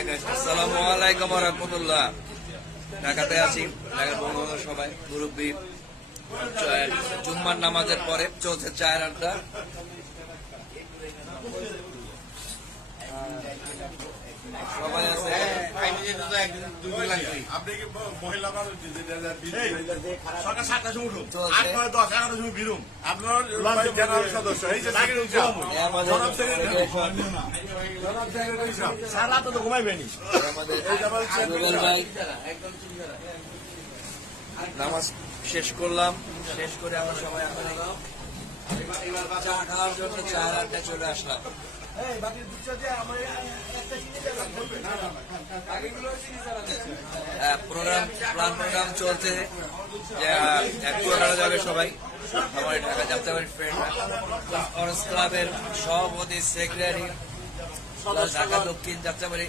আসসালামু আলাইকুম ওয়া রাহমাতুল্লাহ। ঢাকাতে আছি, ঢাকার বন্ধু সবাই মুরব্বী। জুম্মার নামাজের পরে চলছে চায়ের আড্ডা। সবাই আছে। আপনি কি মহিলা মানুষ সকাল 7টার সময় উঠুন, চলছে। 8, 9, 10, 11টার সময় বেরুন। আপনার জেনারেল সদস্য এই যে জনাব সেক্রেটারি সাহেব সারা রাত তো ঘুমাইবেনি। আমাদের জুবেল ভাই নামাজ শেষ করলাম, শেষ করে আমরা সবাই এখন চা খাওয়ার জন্য চায়ের আড্ডায় চলে আসলাম। প্রোগ্রাম চলছে, একটু আলাদা যাবে সবাই। আমার ঢাকা যাত্রাবাড়ির ফ্রেন্ড অরেঞ্জ ক্লাবের সভাপতি, সেক্রেটারি, ঢাকা দক্ষিণ যাত্রাবাড়ি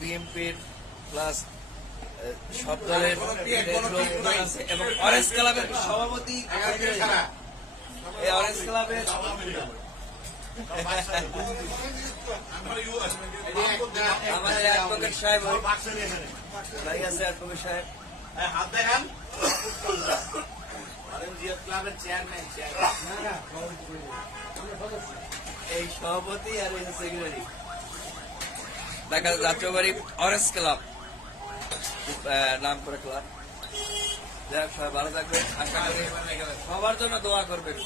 বিএনপির প্লাস সব দলের লোকজন আছে এবং অরেঞ্জ ক্লাবের সভাপতি, এই অরেঞ্জ ক্লাবের আমাদের অ্যাডভোকেট সাহেব ভাই আছে, অ্যাডভোকেট সাহেব হাত দেখান। ক্লাবের চেয়ারম্যান, এই সভাপতি আর এই secretary Dhaka Jatrabari orange club নাম করে ক্লাব। যাই হোক, সবাই ভালো থাকবেন, আশা করি সবার জন্য দোয়া করবেন।